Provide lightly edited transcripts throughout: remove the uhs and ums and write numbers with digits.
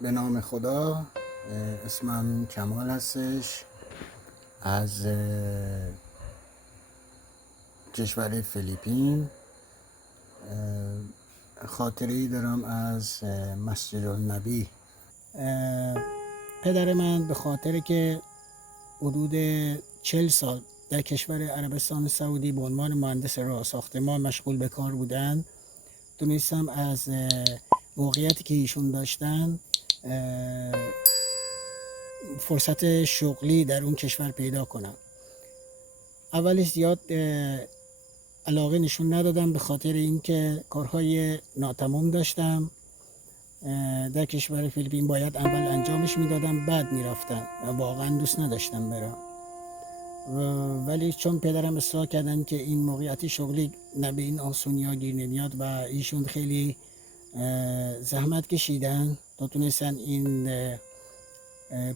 به نام خدا. اسمم کمال هستش، از کشور فیلیپین. خاطره‌ای دارم از مسجد النبی. پدر من به خاطر که حدود 40 سال در کشور عربستان سعودی به عنوان مهندس راه ساختمان مشغول به کار بودن، تونستم از موقعیتی که ایشون داشتن فرصت شغلی در اون کشور پیدا کنم. اولش زیاد علاقه نشون ندادم به خاطر اینکه کارهای ناتمام داشتم در کشور فیلیپین. باید اول انجامش میدادم بعد میرفتم و واقعا دوست نداشتم برم، ولی چون پدرم اصرار کردن که این موقعیت شغلی نه به این آسونی ها گیر نمیاد و ایشون خیلی زحمت کشیدن تا تونستن این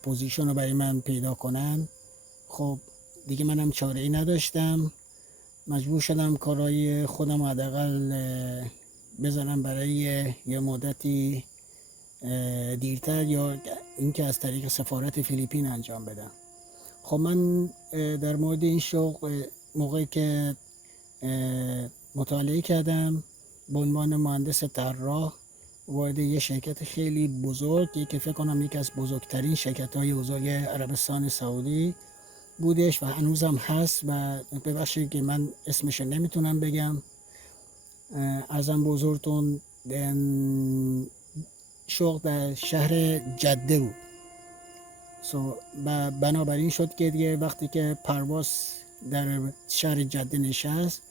پوزیشن رو برای من پیدا کنن، خب دیگه منم چاره ای نداشتم، مجبور شدم کارهای خودم حداقل بذارم برای یه مدتی دیرتر یا اینکه از طریق سفارت فیلیپین انجام بدم. خب من در مورد این شغل موقعی که مطالعه کردم به عنوان مهندس طراح وارد یه شرکت خیلی بزرگ که فکر کنم یکی از بزرگترین شرکت‌های بزرگ عربستان سعودی بودش و هنوزم هست و ببخشید که من اسمش نمیتونم بگم. ارزم به حضورتون شغل در شهر جده بود. و بنابراین شد که دیگه وقتی که پرواز در شهر جده نشست،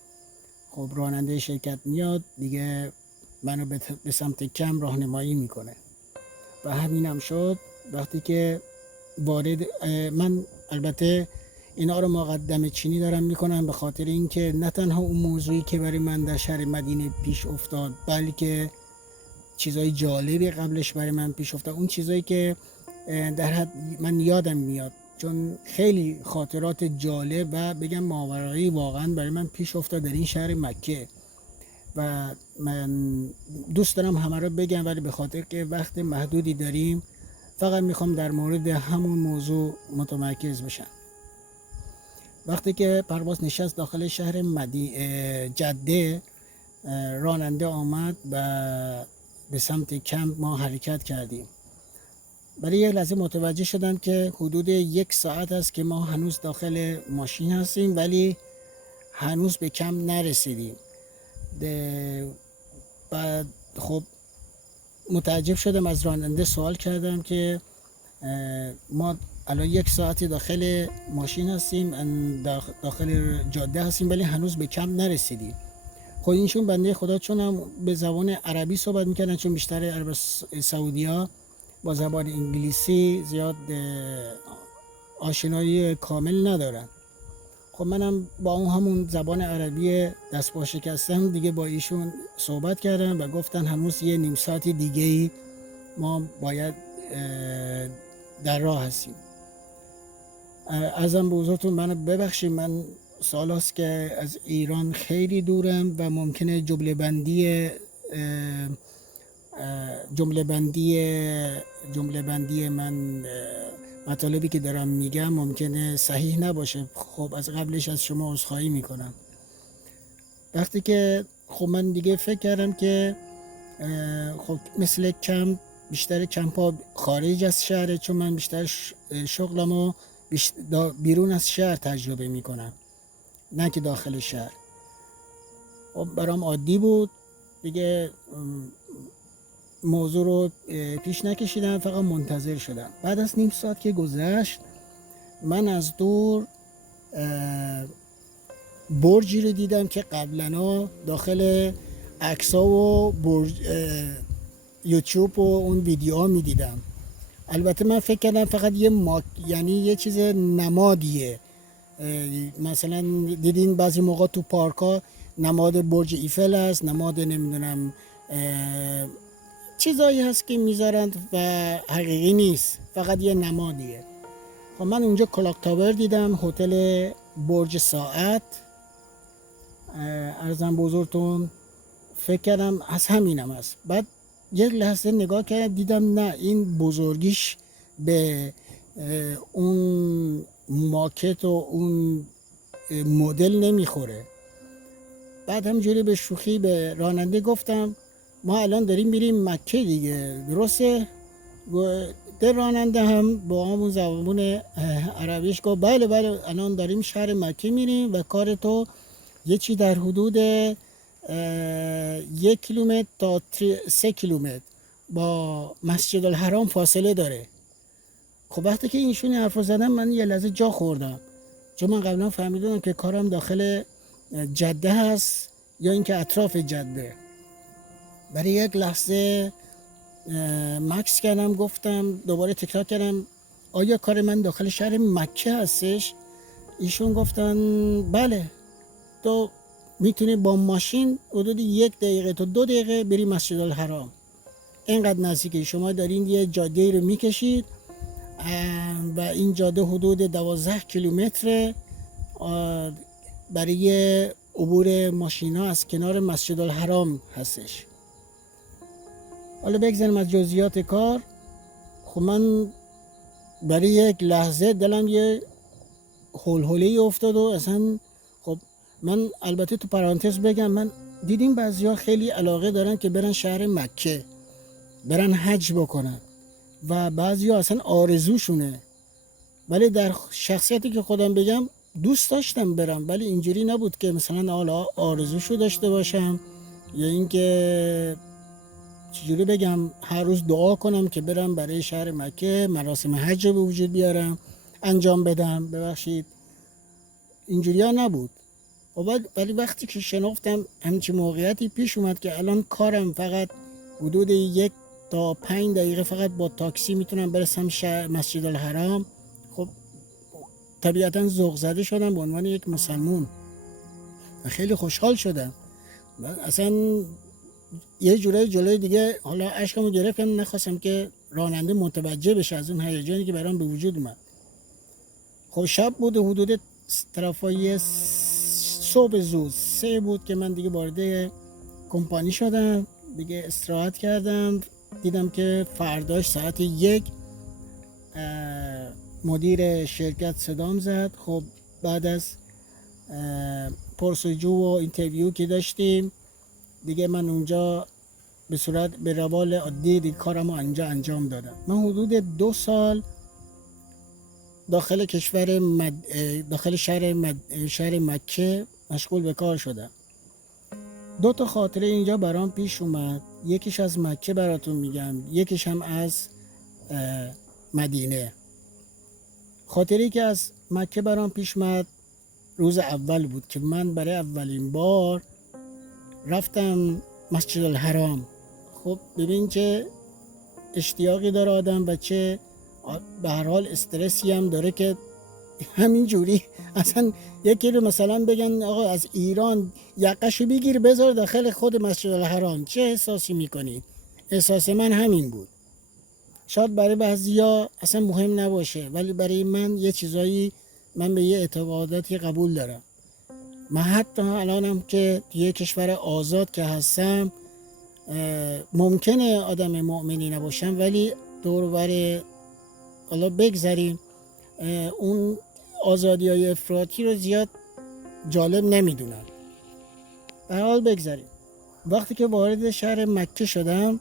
خب راننده شرکت میاد دیگه منو به سمت کم راهنمایی میکنه و همینم شد. وقتی که وارد من البته اینا رو مقدمه چینی دارم میکنم به خاطر اینکه نه تنها اون موضوعی که برای من در شهر مدینه پیش افتاد، بلکه چیزای جالبی قبلش برای من پیش افتاد. اون چیزایی که در حد من یادم میاد، چون خیلی خاطرات جالب و بگم ماورایی واقعا برای من پیش افتاد در این شهر مکه و من دوست دارم همه رو بگم، ولی به خاطر که وقت محدودی داریم فقط میخوام در مورد همون موضوع متمرکز بشم. وقتی که پرواز نشست داخل شهر جده، راننده آمد و به سمت کمپ ما حرکت کردیم. برای یه لحظه متوجه شدم که حدود 1 ساعت است که ما هنوز داخل ماشین هستیم ولی هنوز به کمپ نرسیدیم. بعد خب متعجب شدم، از راننده سوال کردم که ما الان 1 ساعتی داخل ماشین هستیم، داخل جاده هستیم ولی هنوز به کمپ نرسیدیم. خب اینشون بنده خدا چون هم به زبان عربی صحبت میکردن، چون بیشتر عرب سعودی ها با زبان انگلیسی زیاد آشنایی کامل ندارن. خب منم با اون همون زبان عربی دست با شکستم دیگه با ایشون صحبت کردم و گفتن هنوز یه نیم ساعت دیگه ای ما باید در راه هستیم. ازم به حضورتون منو ببخشید، من سال هست که از ایران خیلی دورم و ممکنه جمله بندی من مطالبی که دارم میگم ممکنه صحیح نباشه. خب از قبلش از شما عذرخواهی میکنم. وقتی که خب من دیگه فکر کردم که خب مثل بیشتر کمپ ها خارج از شهره، چون من بیشتر شغلمو بیرون از شهر تجربه میکنم نه که داخل شهر. خب برام عادی بود دیگه، موضوع رو پیش نکشیدم، فقط منتظر شدم. بعد از نیم ساعت که گذشت من از دور برجی رو دیدم که قبلا داخل عکس‌ها و یوتیوب و اون ویدیوها میدیدم. البته من فکر کردم فقط یعنی یه چیز نمادیه. مثلا دیدین بعضی موقع تو پارک‌ها نماد برج ایفل هست، نماد نمیدونم چیزایی هست که میذارند و حقیقی نیست، فقط یه نمادیه. خب من اونجا کلاک تاور دیدم، هتل برج ساعت. ارزم بزرگتون فکر کردم از همینم هست. بعد یک لحظه نگاه کردم دیدم نه، این بزرگیش به اون ماکت و اون مدل نمیخوره. بعد همجوری به شوخی به راننده گفتم ما الان داریم میریم مکه دیگه، درسته؟ در راننده هم با همون زبان عربیش گفت بله بله الان داریم شهر مکه میریم و کار تو یه چی در حدود 1 کیلومتر تا 3 کیلومتر با مسجد الحرام فاصله داره. خب وقتی که اینشون حرف زدن من یه لحظه جا خوردم، چون من قبلا فهمیدم که کارم داخل جده هست یا اینکه اطراف جده. برای یک لحظه مکس کردم، گفتم دوباره تکرار کردم آیا کار من داخل شهر مکه هستش؟ ایشون گفتن بله، تو میتونی با ماشین حدود 1 دقیقه تا 2 دقیقه بری مسجد الحرام. اینقدر نزدیکه، شما دارین یه جاده رو میکشید و این جاده حدود 12 کیلومتر برای عبور ماشینا از کنار مسجد الحرام هستش. حالا بگذاریم از جزئیات کار. خب من برای یک لحظه دلم یه هلهله‌ای افتاد و اصلا خب من البته تو پرانتز بگم من دیدیم بعضیا خیلی علاقه دارن که برن شهر مکه، برن حج بکنن و بعضیا اصلا آرزوشونه، ولی در شخصیتی که خودم بگم دوست داشتم برم، ولی اینجوری نبود که مثلا حالا آرزوشو داشته باشم یا اینکه چجوری بگم هر روز دعا کنم که برم برای شهر مکه مراسم حج رو به وجود بیارم انجام بدم. ببخشید اینجوری ها نبود. ولی وقتی که شناختم همچین موقعیتی پیش اومد که الان کارم فقط حدود 1 تا 5 دقیقه فقط با تاکسی میتونم برسم مسجد الحرام، خب طبیعتا ذوق زده شدم به عنوان یک مسلمون و خیلی خوشحال شدم. اصلا یه جورای جلوی دیگه حالا اشکمو گرفتم، نخواستم که راننده متوجه بشه از اون هیجانی که برام به وجود اومد. خب شب بود، حدود طرفای صبح زود 3 بود که من دیگه وارد کمپانی شدم، دیگه استراحت کردم. دیدم که فرداش ساعت 1 مدیر شرکت صدام زد. خب بعد از پرسجو و اینترویو که داشتیم دیگه من اونجا به صورت به روال عادی دیگه کارمو اونجا انجام دادم. من حدود 2 سال داخل کشور داخل شهر مکه مشغول به کار شدم. 2 تا خاطره اینجا برام پیش اومد، یکیش از مکه براتون میگم، یکیش هم از مدینه. خاطری که از مکه برام پیش اومد روز اول بود که من برای اولین بار رفتم مسجد الحرام. خب ببین چه اشتیاقی داره آدم و چه به هر حال استرسی هم داره که همین جوری اصلا یکی رو مثلا بگن آقا از ایران یقشو بگیر بذار داخل خود مسجد الحرام، چه احساسی میکنی؟ احساس من همین بود. شاید برای بعضیا اصلا مهم نباشه، ولی برای من یه چیزایی، من به یه اعتقاداتی قبول دارم. من حتی الانم که یه کشور آزاد که هستم ممکنه آدم مؤمنی نباشم، ولی دور و بر حالا بگذاریم اون آزادی های افراطی رو زیاد جالب نمیدونم. به حال بگذاریم. وقتی که وارد شهر مکه شدم،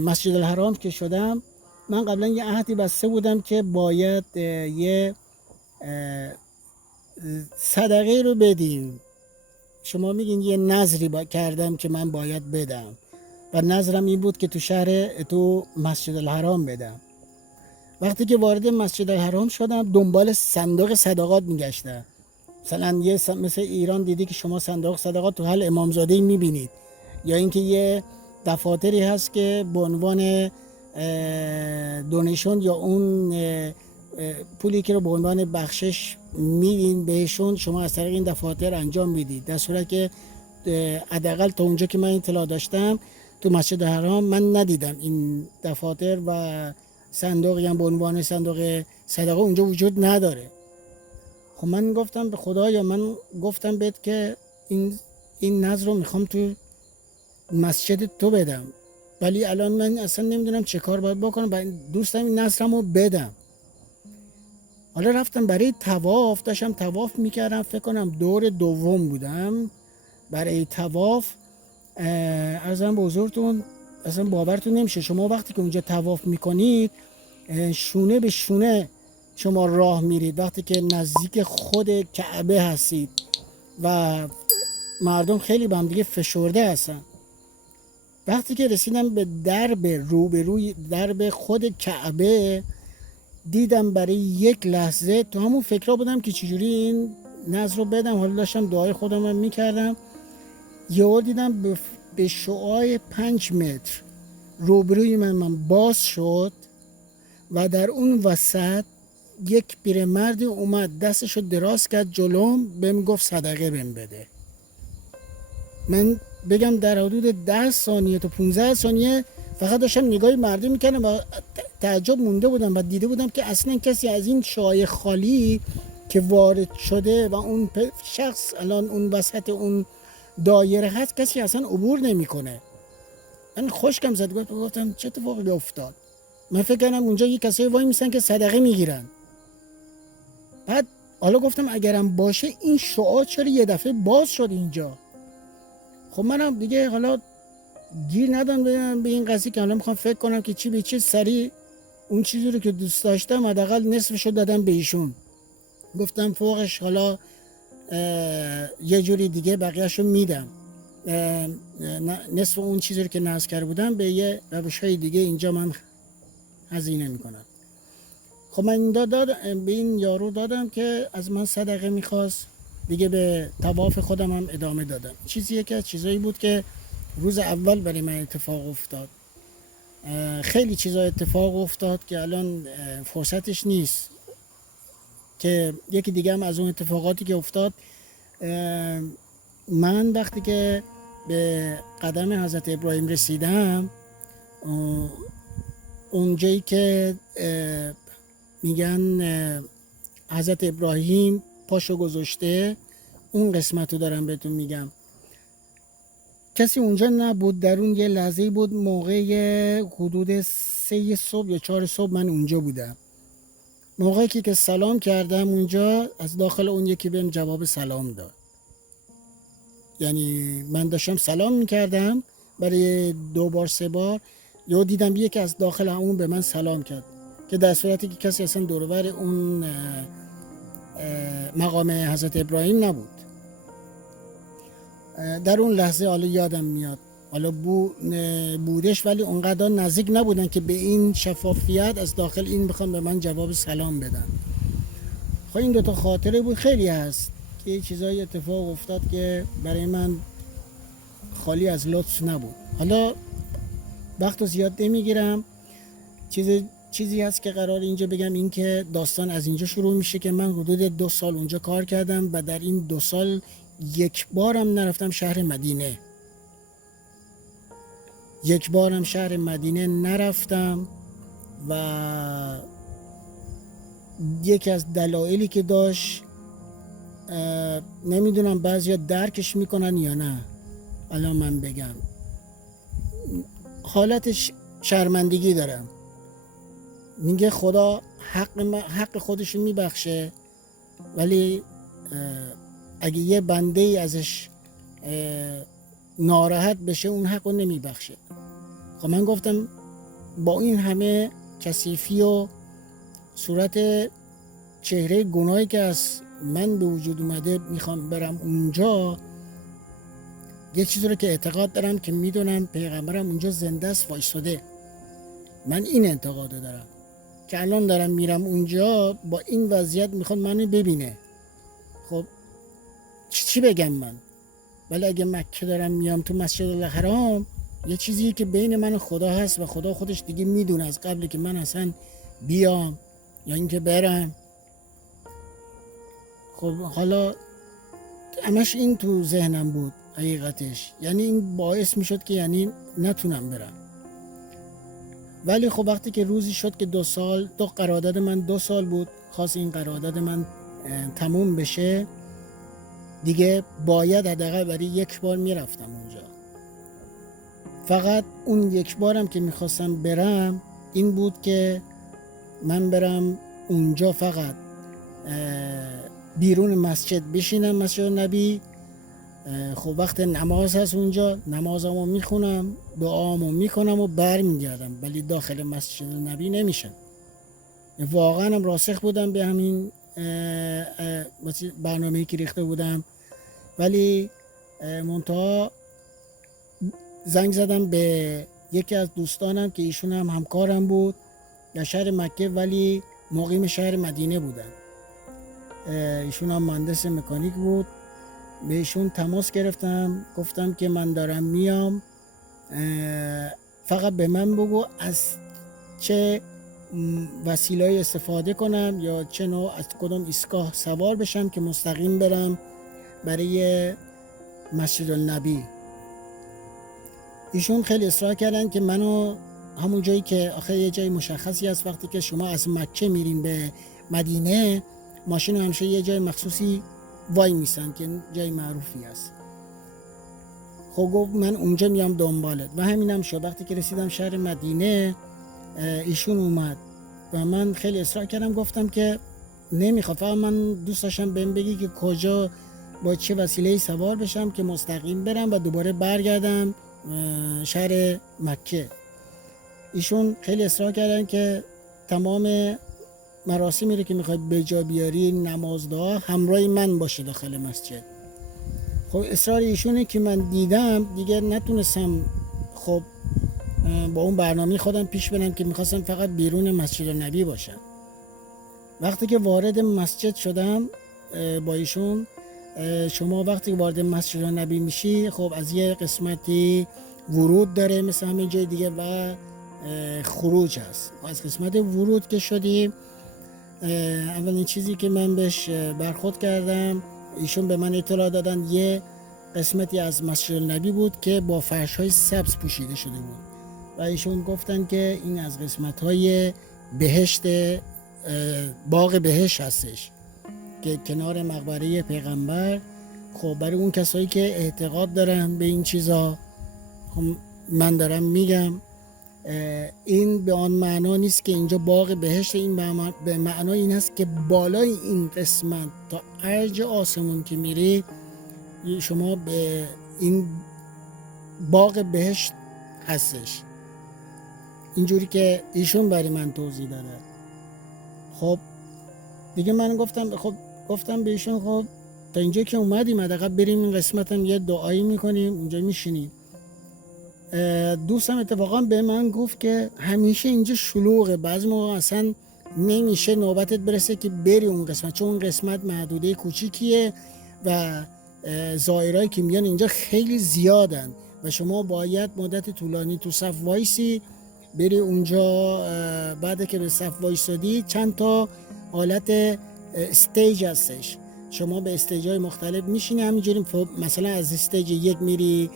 مسجد الحرام که شدم، من قبلا یه عهدی بسته بودم که باید یه صدقه رو بدیم. شما میگین یه نظری کردم که من باید بدم و نظرم این بود که تو مسجد الحرام بدم. وقتی که وارد مسجد الحرام شدم دنبال صندوق صدقات میگشتم. مثلا مثل ایران دیدی که شما صندوق صدقات تو هر امامزاده میبینید، یا اینکه یه دفاتری هست که به عنوان دونیشن یا اون پولی که رو به عنوان بخشش میدین بهشون، شما از طریق این دفاتر انجام میدید. در صورت که حداقل تا اونجا که من اطلاع داشتم تو مسجد الحرام من ندیدم این دفاتر و صندوقی هم به عنوان صندوق صدقه اونجا وجود نداره. خب من گفتم به خدایا، من گفتم بهت که این نذر رو میخوام تو مسجد تو بدم، ولی الان من اصلا نمیدونم چه کار باید بکنم و دوستم این نصرم رو بدم. حالا رفتم برای تواف، داشتم تواف میکردم، فکر کنم دور دوم بودم برای تواف. ارزم به حضورتون اصلا باورتون نمیشه، شما وقتی که اونجا تواف میکنید شونه به شونه شما راه میرید وقتی که نزدیک خود کعبه هستید و مردم خیلی با هم دیگه فشرده هستن. وقتی که رسیدم به درب روبروی درب خود کعبه دیدم برای یک لحظه تو همون فکرها بودم که چجوری این نذر رو بدم. حالا داشتم دعای خودم رو میکردم، یهو دیدم به شعاع 5 متر روبروی من باز شد و در اون وسط یک پیرمردی اومد دستشو دراز کرد جلوم، بهم گفت صدقه بهم بده. من بگم در حدود 10 ثانیه تا 15 ثانیه فقط داشتم نگاه مردم میکردم و تعجب مونده بودم و دیده بودم که اصلا کسی از این شعاع خالی که وارد شده و اون شخص الان اون وسط اون دایره هست کسی اصلا عبور نمیکنه. من خشکم زد، گفتم چه اتفاقی افتاد؟ من فکر کردم اونجا یه کسایی وای میسن که صدقه میگیرن. بعد حالا گفتم اگرم باشه این شعاع چرا یه دفعه باز شد اینجا؟ خب منم دیگه حالا گیر ندادم به این قضیه که حالا میخوام فکر کنم که چی به چی، سریع اون چیزی رو که دوست داشتم حداقل نصفشو دادم به ایشون. گفتم فوقش حالا یه جوری دیگه بقیه‌شو میدم، نصف اون چیزی رو که نذر کرده بودم به یه روش‌های دیگه اینجا من هزینه میکنم. خب من به این یارو دادم که از من صدقه میخواست. دیگه به طواف خودم هم ادامه دادم. چیزی که از چیزایی بود که روز اول برای من اتفاق افتاد. خیلی چیزا اتفاق افتاد که الان فرصتش نیست که یکی دیگه هم از اون اتفاقاتی که افتاد. من وقتی که به قدم حضرت ابراهیم رسیدم، اونجایی که میگن حضرت ابراهیم پاشو گذاشته، اون قسمت رو دارم بهتون میگم. کسی اونجا نبود، در اون یه لحظه بود، موقع حدود 3 صبح یا 4 صبح من اونجا بودم. موقعی که سلام کردم اونجا، از داخل اون یکی بهم جواب سلام داد. یعنی من داشتم سلام میکردم برای 2 بار 3 بار، یا دیدم یکی از داخل اون به من سلام کرد که در صورتی که کسی اصلا دور و بر اون مقام حضرت ابراهیم نبود. در اون لحظه حالا یادم میاد، حالا بودش ولی اونقدر نزدیک نبودن که به این شفافیت از داخل این بخوام به من جواب سلام بدن. خب این 2 تا خاطره بود، خیلی هست که یه چیزایی اتفاق افتاد که برای من خالی از لطف نبود. حالا وقت رو زیاد نمیگیرم. چیزی هست که قرار اینجا بگم، این که داستان از اینجا شروع میشه که من حدود 2 سال اونجا کار کردم و در این 2 سال یک بارم نرفتم شهر مدینه. یک بارم شهر مدینه نرفتم و یکی از دلایلی که داشت، نمیدونم بعضیا درکش میکنن یا نه، الان من بگم، حالتش شرمندگی دارم. میگه خدا حق خودشو میبخشه، ولی اگه یه بنده ای ازش ناراحت بشه اون حق رو نمیبخشه. خب من گفتم با این همه کثیفی و صورت چهره گناهی که از من به وجود اومده میخوام برم اونجا، یه چیزی رو که اعتقاد دارم که میدونم پیغمبرم اونجا زنده است وایساده. من این اعتقاد دارم که الان دارم میرم اونجا با این وضعیت میخواد منو ببینه. خب چی بگم من؟ ولی اگه مکه دارم میام تو مسجد الحرام، یه چیزیه که بین من و خدا هست و خدا خودش دیگه میدونه از قبل که من اصلا بیام یا اینکه برم. خب حالا همش این تو ذهنم بود حقیقتش، یعنی این باعث میشد که یعنی نتونم برم. ولی خب وقتی که روزی شد که 2 سال، تو قرارداد من 2 سال بود، خواست این قرارداد من تموم بشه، دیگه باید حداقل برای 1 بار میرفتم اونجا. فقط اون یک بارم که میخواستم برم این بود که من برم اونجا فقط بیرون مسجد بشینم، مسجد نبی. خب وقت نماز هست اونجا، نمازمو میخونم، دعامو میکنم و برمیگردم، ولی داخل مسجد نبی نمیشم. واقعا هم راسخ بودم به همین برنامه‌ای که ریخته بودم، ولی منتها زنگ زدم به یکی از دوستانم که ایشون هم همکارم بود در شهر مکه ولی مقیم شهر مدینه بودن. ایشون هم مهندس مکانیک بود. به ایشون تماس گرفتم، گفتم که من دارم میام، فقط به من بگو از چه وسیله استفاده کنم یا چه نوع، از کدوم ایستگاه سوار بشم که مستقیم برم برای مسجد النبی. ایشون خیلی اصرار کردن که منو همون جایی که آخه یه جای مشخصی هست، وقتی که شما از مکه میرین به مدینه ماشین همیشه یه جای مخصوصی وای میسن که جای معروفی است. خب گفت من اونجا میام دنبالت و همینم شد. وقتی که رسیدم شهر مدینه ایشون اومد و من خیلی اصرار کردم، گفتم که نمیخوام، فقط من دوست داشتم بهم بگی که کجا با چه وسیله‌ای سوار بشم که مستقیم برم و دوباره برگردم شهر مکه. ایشون خیلی اصرار کردن که تمام مراسمی رو که میخوای به جا بیاری، نماز، دعا، همراه من باشه داخل مسجد. خب اصرار ایشونه که من دیدم دیگه نتونستم خب با اون برنامه خودم پیش برم که میخواستم فقط بیرون مسجد نبی باشم. وقتی که وارد مسجد شدم با ایشون، شما وقتی وارد مسجد نبی میشی خب از یه قسمتی ورود داره مثل همین جای دیگه و خروج هست. از قسمت ورود که شدیم، اولین چیزی که من بهش برخورد کردم، ایشون به من اطلاع دادن یه قسمتی از مسجد نبی بود که با فرش‌های سبز پوشیده شده بود و ایشون گفتن که این از قسمت‌های بهشت، باغ بهشت هستش که کنار مقبره پیغمبر. خب برای اون کسایی که اعتقاد دارن به این چیزا، خب من دارم میگم این به آن معنا نیست که اینجا باغ بهشت، این به معنا این هست که بالای این قسمت تا ارج آسمون که میری شما به این باغ بهشت هستش، اینجوری که ایشون برای من توضیح داده. خب دیگه من گفتم به ایشون خب تا اینجا که اومدیم حداقل بریم این قسمت هم یه دعایی میکنیم، اونجا میشینیم. دوستم اتفاقا به من گفت که همیشه اینجا شلوغه، بعضی موقع اصلا نمیشه نوبتت برسه که بری اون قسمت، چون اون قسمت محدوده کوچیکیه و زائرایی که میان اینجا خیلی زیادن و شما باید مدت طولانی تو صف وایسی بری اونجا. بعد که به صف وایسادی چند تا حالت استیج هستش، شما به استیج های مختلف میشینی، همینجوری مثلا از استیج 1 میری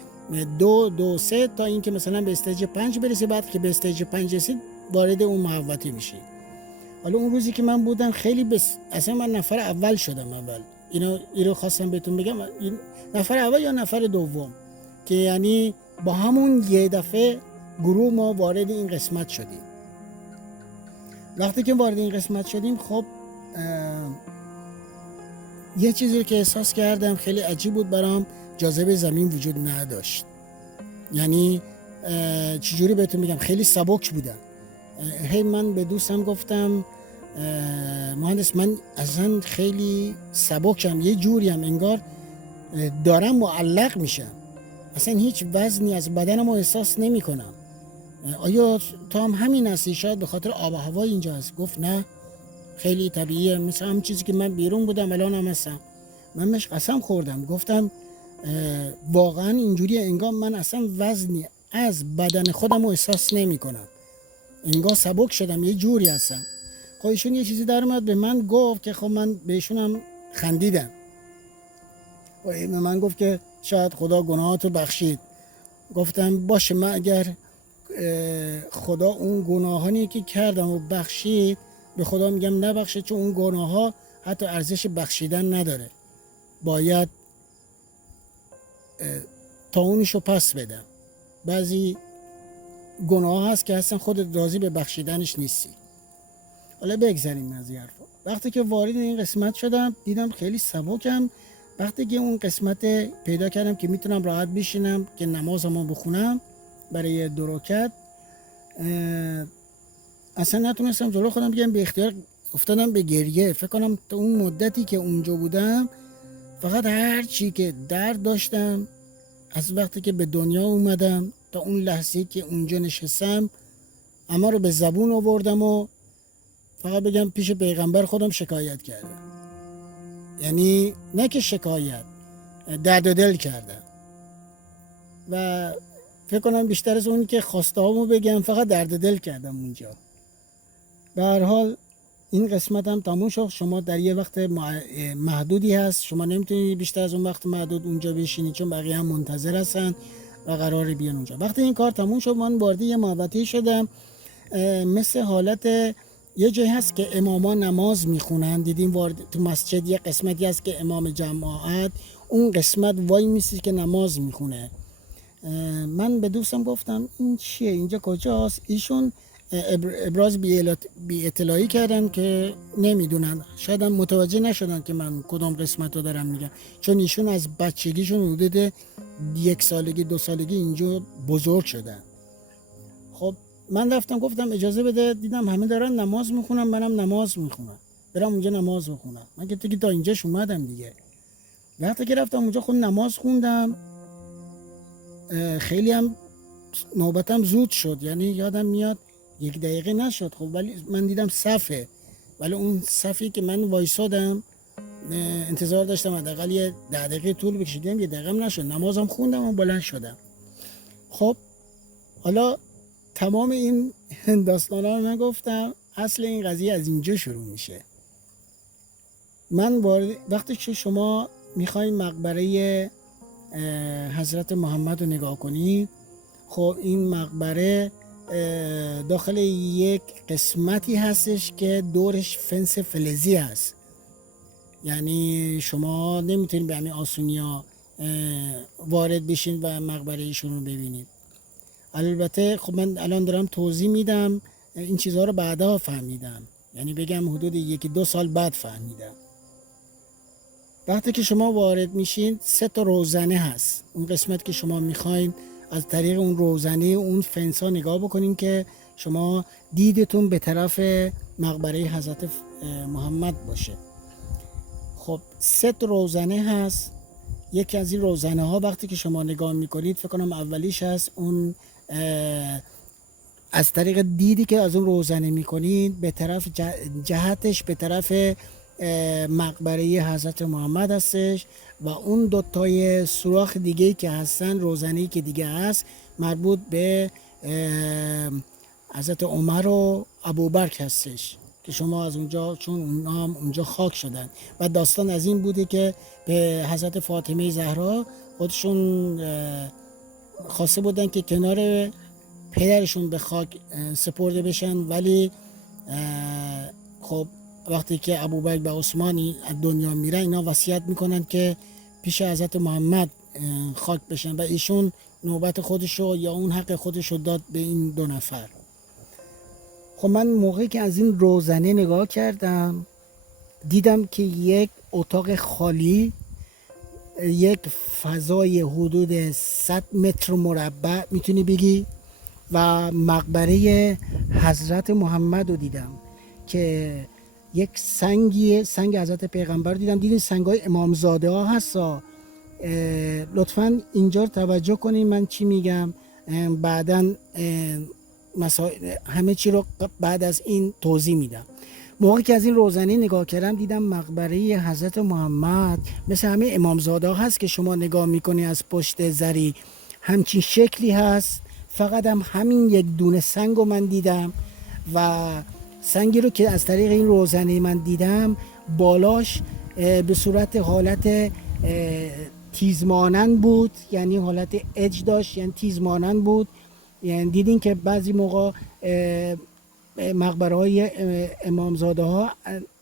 2 3 تا اینکه مثلا به استیج 5 برسی. بعد که به استیج 5 رسید وارد اون محوطه میشی. حالا اون روزی که من بودم خیلی اصلا من نفر اول شدم. اول اینو خواستم بهتون بگم، این نفر اول یا نفر دوم که یعنی با همون یه دفعه گروه ما وارد این قسمت شدیم. وقتی که وارد این قسمت شدیم خب یه چیزی که احساس کردم خیلی عجیب بود برام، جاذبه زمین وجود نداشت. یعنی چجوری بهتون میگم، خیلی سبک بودم. هی من به دوستم گفتم مهندس من اصلا خیلی سبکم، یه جوریم انگار دارم معلق میشم، اصلا هیچ وزنی از بدنم رو احساس نمی کنم. آیا تو هم همین هستی؟ شاید به خاطر آب و هوای اینجا هست. گفت نه خیلی طبیعیه، مثل هم چیزی که من بیرون بودم الان هم هستم. من بهش قسم خوردم، گفتم واقعا اینجوریه، انگار من اصلا وزنی از بدن خودم رو احساس نمی کنم، انگار سبک شدم، یه جوری هستم. خب ایشون یه چیزی در اومد به من گفت که خب من بهشون هم خندیدم و به من گفت که شاید خدا گناهاتو بخشید. گفتم باشه، من اگر خدا اون گناهانی که کردم و بخشید، به خدا میگم نبخشه، چون اون گناه ها حتی ارزش بخشیدن نداره، باید تا اونشو پس بدم. بعضی گناه هست که اصلا خودت راضی به بخشیدنش نیستی. حالا بگذاریم از این حرفا. وقتی که وارد این قسمت شدم دیدم خیلی سبکم. وقتی که اون قسمت پیدا کردم که میتونم راحت بشینم که نمازمو بخونم برای 2 رکعت، اصلا نتونستم جلو خودم بگم، به اختیار افتادم به گریه. فکر کنم تا اون مدتی که اونجا بودم فقط هر چی که درد داشتم از وقتی که به دنیا اومدم تا اون لحظه که اونجا نشستم اما رو به زبون آوردم و فقط بگم پیش پیغمبر خودم شکایت کردم. یعنی نه که شکایت، درد و دل کردم و فکر کنم بیشتر از اون که خواسته هامو بگم فقط درد و دل کردم اونجا. به هر حال این قسمت هم تموم شد. شما در یه وقت محدودی هست، شما نمیتونید بیشتر از اون وقت محدود اونجا بشینید چون بقیه هم منتظر هستن و قراره بیان اونجا. وقتی این کار تموم شد من وارد یه محوطه‌ای شدم، مثل حالت یه جایی هست که اماما نماز میخونن، دیدیم وارد تو مسجد یه قسمتی هست که امام جماعت اون قسمت وای میسی که نماز میخونه. من به دوستم گفتم این چیه، اینجا کجاست؟ ایشون ابراز بی اطلاعی کردن که نمیدونن، شاید هم متوجه نشدن که من کدام قسمت رو دارم میگم، چون ایشون از بچگیشون حدود 1 سالگی 2 سالگی اینجا بزرگ شدن. خب من رفتم گفتم اجازه بده، دیدم همه دارن نماز میخونن، منم نماز میخونم، برم اونجا نماز بخونم. من که تا اینجاش اومدم دیگه. وقتی که رفتم اونجا خود نماز خوندم، خیلی هم نوبتم زود شد، یعنی یادم میاد 1 دقیقه نشد. خب ولی من دیدم صفه، ولی اون صفی که من وایسادم انتظار داشتم حداقل 10 دقیقه طول بکشه، دیدم 1 دقیقه نشد. نمازم خوندم و بلند شدم. خب حالا تمام این داستانا رو من گفتم، اصل این قضیه از اینجا شروع میشه. من وقتی که شما میخواین مقبره حضرت محمد رو نگاه کنید، خب این مقبره داخل یک قسمتی هستش که دورش فنس فلزی هست، یعنی شما نمیتونید به همین آسونی ها وارد بشین و مقبره ایشون رو ببینید. البته خب من الان دارم توضیح میدم، این چیزها رو بعدا فهمیدم، یعنی بگم حدود 1-2 سال بعد فهمیدم. وقتی که شما وارد میشین 3 تا روزنه هست، اون قسمت که شما میخواین از طریق اون روزنه اون فنس ها نگاه بکنین که شما دیدتون به طرف مقبره حضرت محمد باشه. خب 3 تا روزنه هست. یکی از این روزنه ها وقتی که شما نگاه میکنید، فکر کنم اولیش هست، اون از طریق دیدی که از اون روزنه میکنید به طرف جهتش به طرف مقبره حضرت محمد هستش و اون 2 تای سوراخ دیگه که هستن، روزنه‌ای که دیگه هست مربوط به حضرت عمر و ابوبکر هستش که شما از اونجا، چون اونا هم اونجا خاک شدن و داستان از این بوده که به حضرت فاطمه زهرا خودشون خواسته بودن که کنار پدرشون به خاک سپرده بشن، ولی خب وقتی که ابوبکر و عثمانی از دنیا میرن اینا وصیت میکنن که پیش حضرت محمد خاک بشن و ایشون نوبت خودشو یا اون حق خودشو داد به این 2 نفر. خب من موقعی که از این روزنه نگاه کردم دیدم که یک اتاق خالی، یک فضای حدود 100 متر مربع میتونی بگی و مقبره حضرت محمد رو دیدم که یک سنگ حضرت پیغمبر رو دیدم. دیدین سنگای امامزاده ها هستا، لطفاً اینجا توجه کنین من چی میگم، بعداً همه چی رو بعد از این توضیح میدم. موقعی که از این روزنه نگاه کردم دیدم مقبره حضرت محمد مثل همه امامزاده هست که شما نگاه میکنی از پشت زری همچین شکلی هست، فقط هم همین 1 دونه سنگ رو من دیدم و سنگی رو که از طریق این روزنه من دیدم بالاش به صورت حالت تیزمانند بود، یعنی حالت اج داشت، یعنی تیزمانند بود. یعنی دیدین که بعضی موقع مقبره های امامزاده ها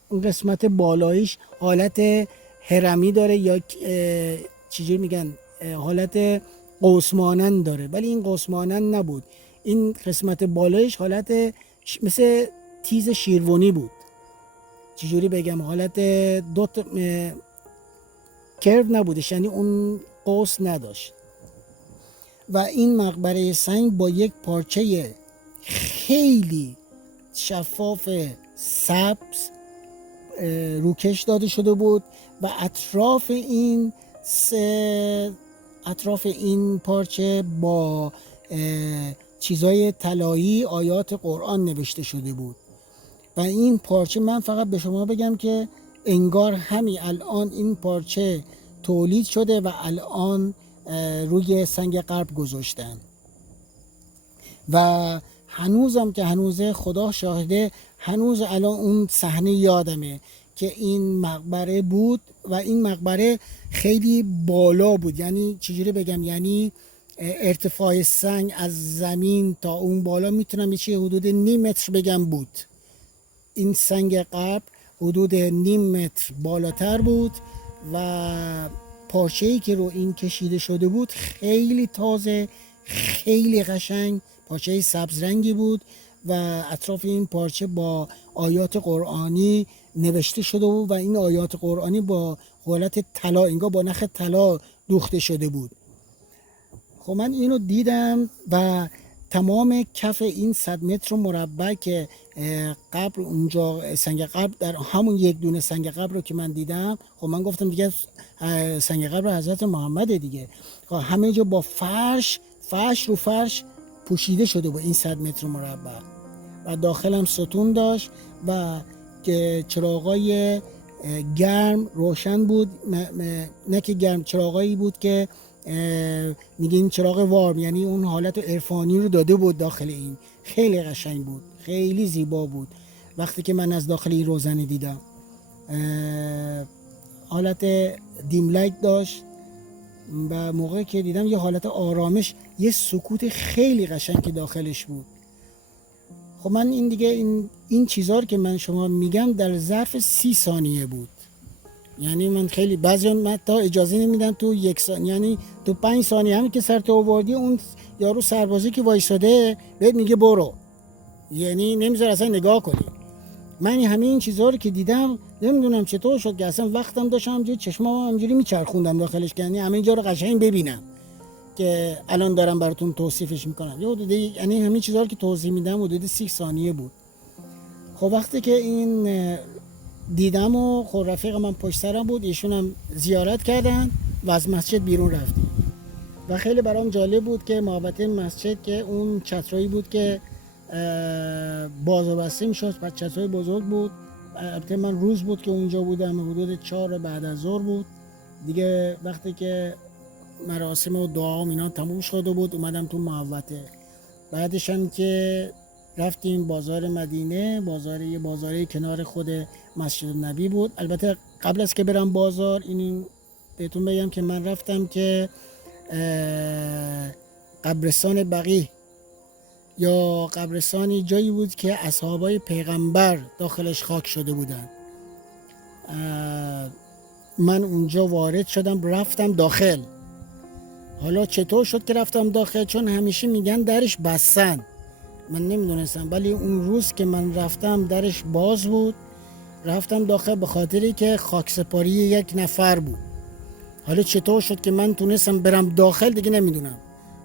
اون قسمت بالایش حالت هرمی داره یا چیزی میگن حالت قوس مانند داره، ولی این قوس مانند نبود. این قسمت بالایش حالت مثل تیز شیروانی بود. چجوری بگم، حالت دو کرو نبودش، یعنی اون قوس نداشت. و این مقبره سنگ با یک پارچه خیلی شفاف سبز روکش داده شده بود و اطراف این پارچه با چیزای طلایی آیات قرآن نوشته شده بود. و این پارچه، من فقط به شما بگم که انگار همین الان این پارچه تولید شده و الان روی سنگ غرب گذاشتن. و هنوزم که هنوزه، خدا شاهده، هنوز الان اون صحنه یادمه که این مقبره بود و این مقبره خیلی بالا بود. یعنی چجوری بگم، یعنی ارتفاع سنگ از زمین تا اون بالا میتونم یه چیز حدود 0.5 متر بگم بود. این سنگ غرب حدود 0.5 متر بالاتر بود و پارچه‌ای که رو این کشیده شده بود خیلی تازه، خیلی قشنگ، پارچه سبز رنگی بود و اطراف این پارچه با آیات قرآنی نوشته شده بود و این آیات قرآنی با حالت طلا، انگار با نخ طلا دوخته شده بود. خب من اینو دیدم و تمام کف این 100 متر مربع که قبر اونجا، سنگ قبر، در همون یک دونه سنگ قبر رو که من دیدم، خب من گفتم دیگه سنگ قبر حضرت محمد دیگه، خب همه جا با فرش رو فرش پوشیده شده با این 100 متر مربع و داخلم ستون داشت و چراغای گرم روشن بود، نه که گرم، چراغایی بود که میگین چراغ وارم، یعنی اون حالت عرفانی رو داده بود داخل این. خیلی قشنگ بود، خیلی زیبا بود. وقتی که من از داخل این روزنه دیدم، حالت دیملایت داشت و موقعی که دیدم یه حالت آرامش، یه سکوت خیلی قشنگ که داخلش بود. خب من این دیگه این چیزا رو که من شما میگم در ظرف 30 ثانیه بود. یعنی من خیلی، بعضی من تا اجازه نمیدن تو 1 ثانیه، یعنی تو 5 ثانیه همین که سر تو آوردی، اون یارو سربازی که وایساده بهت میگه برو، یعنی نمیذاره اصلا نگاه کنی. من همین چیزا رو که دیدم نمیدونم چطور شد که اصلا وقتم داشتم همینجوری چشمام همینجوری میچرخوندم داخلش، یعنی همین جا رو قشنگ ببینم که الان دارم براتون توصیفش میکنم. یعنی همین چیزا رو که توضیح میدم حدود 30 ثانیه بود. خب وقتی که این دیدم و خب رفیق من پشت سرم بود، ایشون هم زیارت کردن و از مسجد بیرون رفتیم و خیلی برام جالب بود که محوطه مسجد که اون چترایی بود که باز و بسته میشد و چترای بزرگ بود. البته من روز بود که اونجا بودم، حدود 4 بعد از ظهر بود دیگه. وقتی که مراسم و دعا و اینا تموم شده بود اومدم تو محوطه. بعدش هم که رفتیم بازار مدینه، یه بازاری کنار خود مسجد نبی بود. البته قبل از که برم بازار این بهتون بگم که من رفتم که قبرستان بقیع یا قبرستانی جایی بود که اصحابای پیغمبر داخلش خاک شده بودن. من اونجا وارد شدم، رفتم داخل. حالا چطور شد که رفتم داخل؟ چون همیشه میگن درش بستن، من نمیدونستم، ولی اون روز که من رفتم درش باز بود. رفتم داخل به خاطری که خاکسپاری یک نفر بود. حالا چطور شد که من تونستم برم داخل دیگه نمیدونم.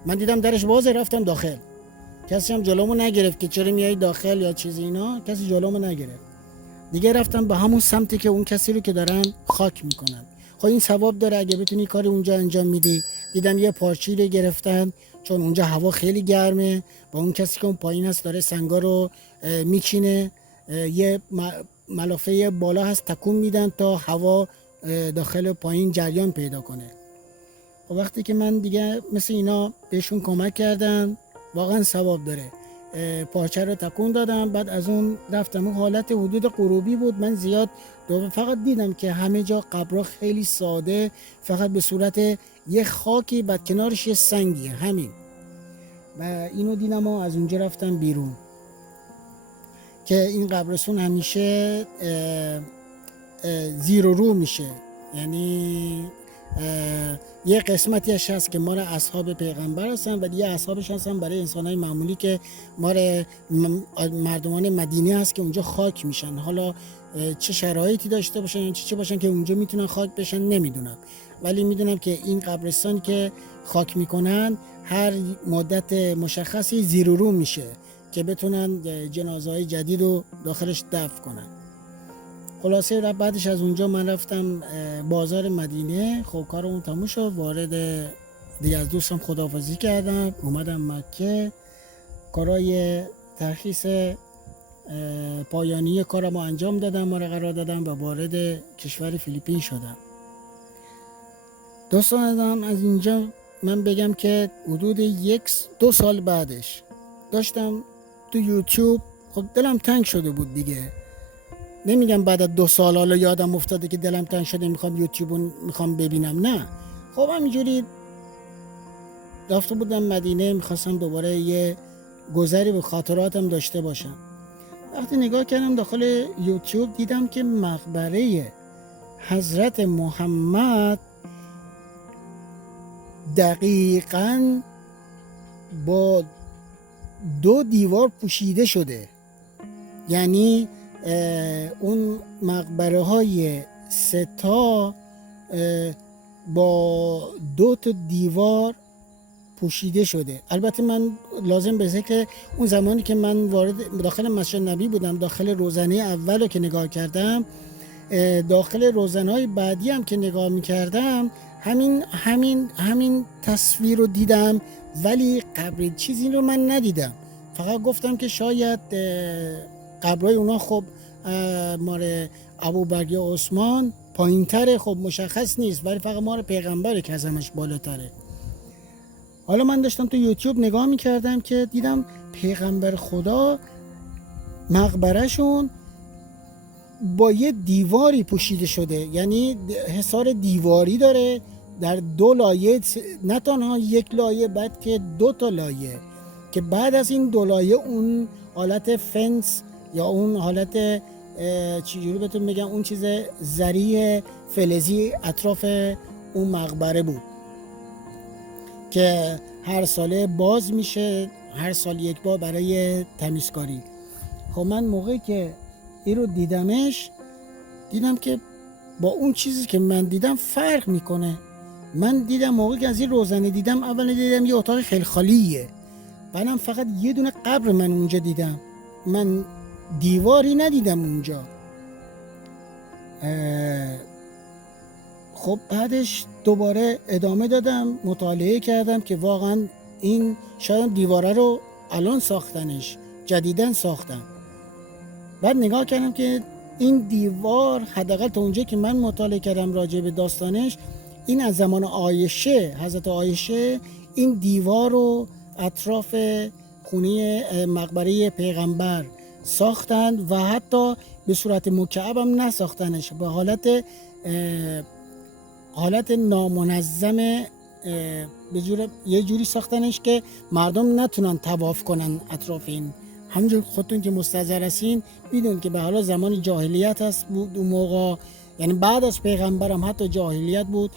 من دیدم درش بازه، رفتم داخل. کسی هم جلومو نگرفت که چرا میای داخل یا چیزی اینا، کسی جلومو نگرفت دیگه. رفتم به همون سمتی که اون کسی رو که دارن خاک میکنن. خب این ثواب داره اگه بتونی کاری اونجا انجام میدی. دیدم یه پارچی رو گرفتن چون اونجا هوا خیلی گرمه، با اون کسی که اون پایین هست داره سنگا رو میچینه، یه ملافه بالا هست تکون میدن تا هوا داخل پایین جریان پیدا کنه. و وقتی که من دیگه مثل اینا بهشون کمک کردم، واقعا ثواب داره. پارچه رو تکون دادم، بعد از اون رفتم. اون حالت حدود غروبی بود. من زیاد فقط دیدم که همه جا قبرها خیلی ساده، فقط به صورت یه خاکی بعد کنارش یه سنگیه، همین. و اینو دیدم و از اونجا رفتم بیرون. که این قبرستون همیشه زیر و رو میشه، یعنی یه قسمتیش هست که مال اصحاب پیغمبر هستن ولی یه اصحابش هستن برای انسانهای معمولی که مال مردمان مدینه هست که اونجا خاک میشن. حالا چه شرایطی داشته باشن یا چه باشن که اونجا میتونن خاک بشن نمیدونم، ولی میدونم که این قبرستانی که خاک میکنن هر مدت مشخصی زیر و رو میشه که بتونن جنازه‌های جدید رو داخلش دفن کنن. خلاصه بعدش از اونجا من رفتم بازار مدینه. خب کارمون تموم شد، وارد دیگه از دوستم خداحافظی کردم، اومدم مکه، کارای ترخیص پایانی کارم رو انجام دادم، ما رو قرار دادم و وارد کشور فیلیپین شدم. دوستان از اینجا من بگم که حدود 1-2 سال بعدش داشتم تو یوتیوب، خب دلم تنگ شده بود دیگه. نمیگم بعد از 2 سال حالا یادم افتاده که دلم تنگ شده میخوام یوتیوب میخوام ببینم، نه. خب همینجوری رفته بودم مدینه، میخواستم دوباره یه گذری به خاطراتم داشته باشم. وقتی نگاه کردم داخل یوتیوب دیدم که مقبره حضرت محمد دقیقاً با 2 دیوار پوشیده شده. یعنی اون مقبره های 3 تا با 2 تا دیوار پوشیده شده. البته من لازم به ذکر اون زمانی که من وارد داخل مسجد نبی بودم، داخل روزنه اول رو که نگاه کردم، داخل روزنهای بعدی هم که نگاه میکردم همین تصویر رو دیدم، ولی قبر چیزی رو من ندیدم. فقط گفتم که شاید قبرهای اونا خب مال ابوبکر یا عثمان پایین تره، خب مشخص نیست، ولی فقط مال پیغمبره که از همش بالاتره. حالا من داشتم تو یوتیوب نگاه میکردم که دیدم پیغمبر خدا مقبرهشون با یه دیواری پوشیده شده، یعنی حصار دیواری داره در 2 لایه، نه تنها 1 لایه بعد که 2 تا لایه، که بعد از این 2 لایه اون حالت فنس یا اون حالت چجوری بهتون بگم، اون چیز زری فلزی اطراف اون مقبره بود که هر ساله باز میشه، هر سال 1 بار برای تمیزکاری. خب من موقعی که این رو دیدمش دیدم که با اون چیزی که من دیدم فرق میکنه. من دیدم موقعی که از این روزنه دیدم، اول دیدم یه اتاق خیلی خالیه، بعدم فقط یه دونه قبر من اونجا دیدم، من دیواری ندیدم اونجا. خب بعدش دوباره ادامه دادم، مطالعه کردم که واقعا این شاید دیواره رو الان ساختنش، جدیدن ساختن. بعد نگاه کردم که این دیوار حداقل تا اونجا که من مطالعه کردم راجع به داستانش، این از زمان عایشه، حضرت عایشه این دیوار رو اطراف خونه مقبره پیغمبر ساختند و حتی به صورت مکعب هم نساختنش، به حالت نامنظم یه جوری ساختنش که مردم نتونن طواف کنن اطراف این. همونجور خودتون که مستحضر هستین میدونید که به حالا زمان جاهلیت هست بود اون موقع، یعنی بعد از پیغمبرم حتی جاهلیت بود،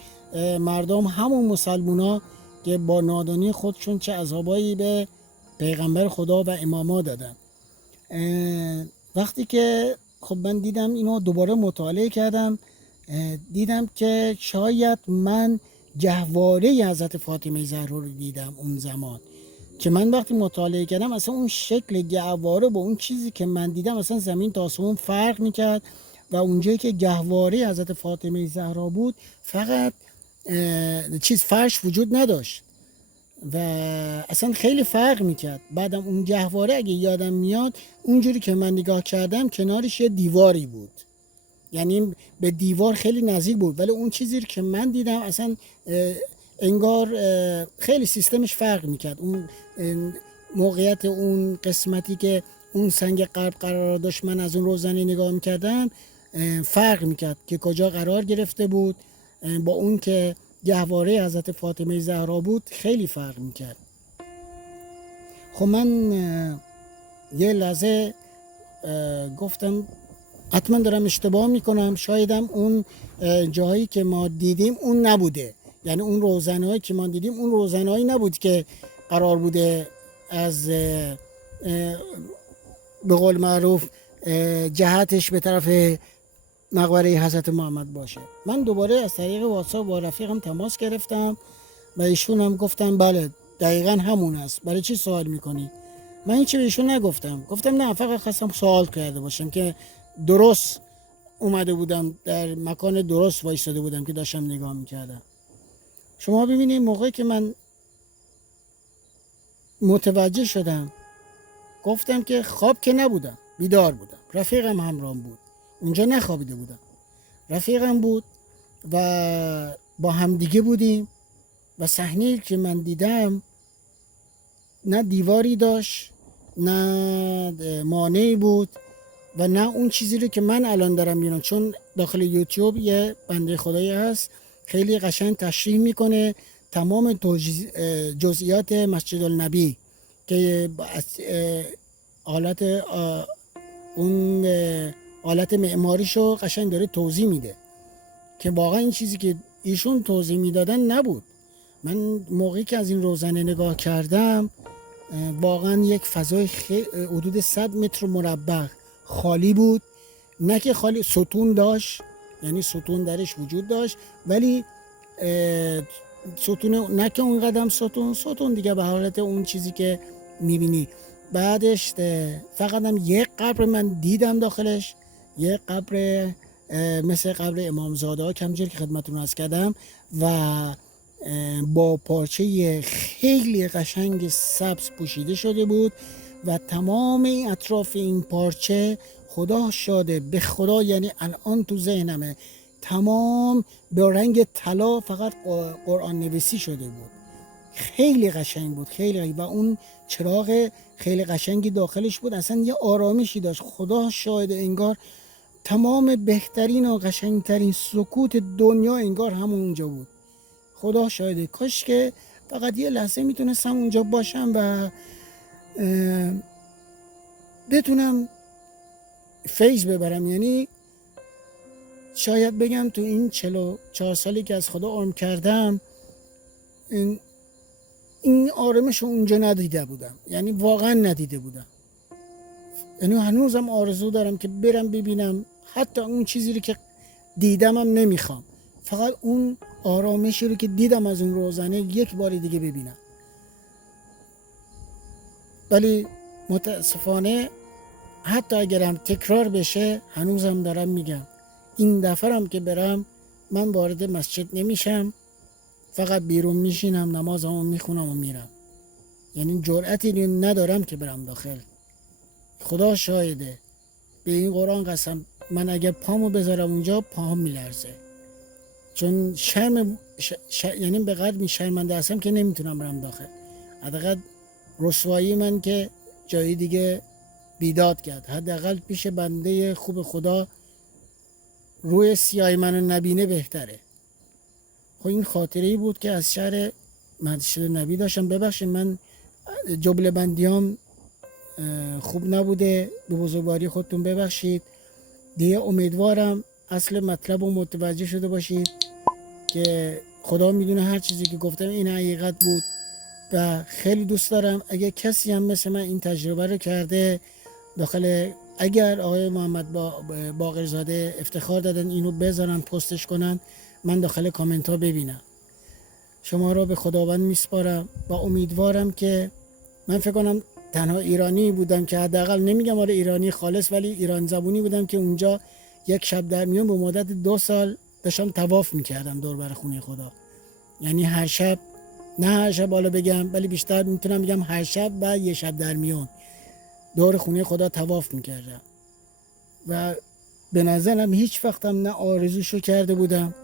مردم همون مسلمونا که با نادانی خودشون چه عذابایی به پیغمبر خدا و اماما دادن. وقتی که خب من دیدم اینو دوباره مطالعه کردم، دیدم که شاید من گهواره حضرت فاطمه زهرا رو دیدم اون زمان، که من وقتی مطالعه کردم اصلا اون شکل گهواره با اون چیزی که من دیدم اصلا زمین تا آسمون فرق میکرد، و اونجایی که گهواره حضرت فاطمه زهرا بود فقط فرش وجود نداشت و اصلا خیلی فرق میکرد. بعدم اون گهواره اگه یادم میاد اونجوری که من نگاه کردم کنارش یه دیواری بود، یعنی به دیوار خیلی نزدیک بود، ولی اون چیزی که من دیدم اصلا انگار خیلی سیستمش فرق میکرد. اون موقعیت اون قسمتی که اون سنگ غرب قرار داشت من از اون روزنه نگاه میکردم فرق میکرد که کجا قرار گرفته بود، با اون که گهواره حضرت فاطمه زهرا بود خیلی فرق میکرد. خب من یه لحظه گفتم حتما دارم اشتباه میکنم، شایدم اون جاهایی که ما دیدیم اون نبوده، یعنی اون روزنهایی که ما دیدیم اون روزنهایی نبود که قرار بوده از به قول معروف جهتش به طرف مقبره حضرت محمد باشه. من دوباره از طریق واتساپ با رفیقم تماس گرفتم و ایشون هم گفتن بله دقیقا همون است، برای چی سوال میکنی؟ من هیچی به ایشون نگفتم، گفتم نه فقط خواستم سوال کرده باشم که درست اومده بودم در مکان درست وایساده بودم که داشتم نگاه میکردم. شما ببینید موقعی که من متوجه شدم گفتم که خواب که نبودم، بیدار بودم، رفیقم همراهم بود، اونجا نخوابیده بودم، رفیقم بود و با همدیگه بودیم و صحنه‌ای که من دیدم نه دیواری داشت نه مانعی بود و نه اون چیزی رو که من الان دارم میبینم، چون داخل یوتیوب یه بنده خدایی هست خیلی قشنگ تشریح میکنه تمام جزئیات مسجد النبی که حالت اون حالت معماریشو قشنگ داره توضیح میده که واقعا این چیزی که ایشون توضیح میدادن نبود. من موقعی که از این روزنه نگاه کردم واقعا یک فضای حدود 100 متر مربع خالی بود، نه که خالی، ستون داشت، یعنی ستون درش وجود داشت ولی ستون نه که اون قدم ستون دیگه به حالت اون چیزی که میبینی. بعدش فقط هم یک قبر من دیدم داخلش، یک قبر مثل قبر امامزاده ها همونجوری که خدمتتون عرض کردم و با پارچه خیلی قشنگ سبز پوشیده شده بود و تمام این اطراف این پارچه خدا شاده به خدا، یعنی الان تو ذهنمه، تمام به رنگ طلا فقط قرآن نویسی شده بود. خیلی قشنگ بود، خیلی، و اون چراغ خیلی قشنگی داخلش بود، اصلا یه آرامشی داشت. خدا شاهد انگار تمام بهترین و قشنگترین سکوت دنیا انگار همون اونجا بود. خدا شاهده، کاش که فقط یه لحظه میتونستم اونجا باشم و بتونم فیض ببرم. یعنی شاید بگم تو این 44 سالی که از خدا عمر کردم این آرامش رو اونجا ندیده بودم، یعنی واقعا ندیده بودم. یعنی هنوزم آرزو دارم که برم ببینم، حتی اون چیزی رو که دیدم هم نمیخوام، فقط اون آرامشی رو که دیدم از اون روزنه یک بار دیگه ببینم. ولی متاسفانه حتی اگرم تکرار بشه هنوزم دارم میگم این دفعه هم که برم من وارد مسجد نمیشم، فقط بیرون میشینم نمازمو میخونم و میرم. یعنی جرأتی ندارم که برم داخل. خدا شاهده، به این قرآن قسم، من اگه پامو بذارم اونجا پاهم میلرزه، چون یعنی به قدر شرمنده هستم که نمیتونم برم داخل. حداقل رسوایی من که جایی دیگه بیداد کرد، حداقل پیش بنده خوب خدا روی سیاه منو نبینه بهتره. خب این خاطره‌ای بود که از شهر مسجد نبی داشتم. ببخشید من جمله بندیام خوب نبوده، به بزرگواری خودتون ببخشید دیگه. امیدوارم اصل مطلب رو متوجه شده باشید که خدا میدونه هر چیزی که گفتم این حقیقت بود و خیلی دوست دارم اگه کسی هم مثل من این تجربه رو کرده داخل، اگر آقای محمد باقرزاده افتخار دادن اینو بذارن پستش کنن، من داخل کامنت ها ببینم. شما را به خداوند میسپارم و امیدوارم که، من فکر کنم تنها ایرانی بودم که حداقل نمیگم آره ایرانی خالص ولی ایران زبونی بودم که اونجا یک شب در میون به مدت 2 سال داشتم طواف میکردم دور بر خونه خدا. یعنی هر شب، نه هر شب بالا بگم ولی بیشتر میتونم بگم هر شب و یه شب در میون دور خونه خدا طواف میکردم و به نظرم هیچ وقتم نه آرزوشو کرده بودم،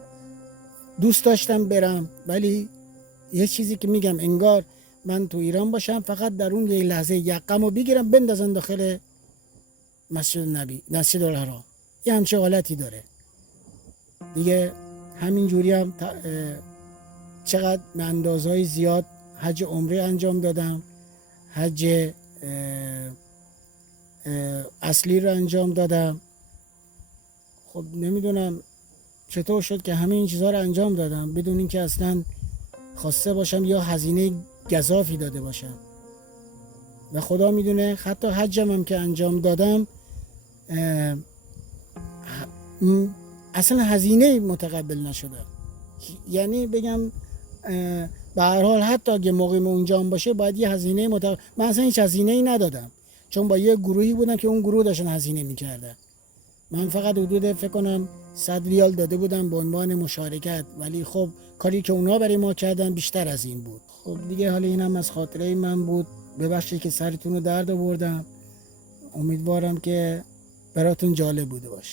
دوست داشتم برم ولی یه چیزی که میگم انگار من تو ایران باشم فقط در اون یه لحظه یقمو بگیرم بندازن داخل مسجد نبی، مسجد الحرام، یه همچه حالتی داره دیگه. همین جوری هم چقدر به اندازهای زیاد حج عمره انجام دادم، حج اصلی رو انجام دادم خب نمیدونم چطور شد که همه این چیزها رو انجام دادم بدون اینکه اصلا خواسته باشم یا هزینه گزافی داده باشم. و خدا میدونه حتی حجم هم که انجام دادم اصلا هزینه متقبل نشدم. یعنی بگم به هر حال حتی اگه مقیم اونجا هم باشه باید یه هزینه من اصلا هیچ هزینه ای ندادم، چون با یه گروهی بودم که اون گروه داشتن هزینه میکردن. من فقط حدود فکر کنم 100 ریال داده بودم به عنوان مشارکت، ولی خب کاری که اونا برای ما کردن بیشتر از این بود. خب دیگه حالا اینم از خاطره من بود. ببخشید که سرتون رو درد آوردم. امیدوارم که براتون جالب بوده باشه.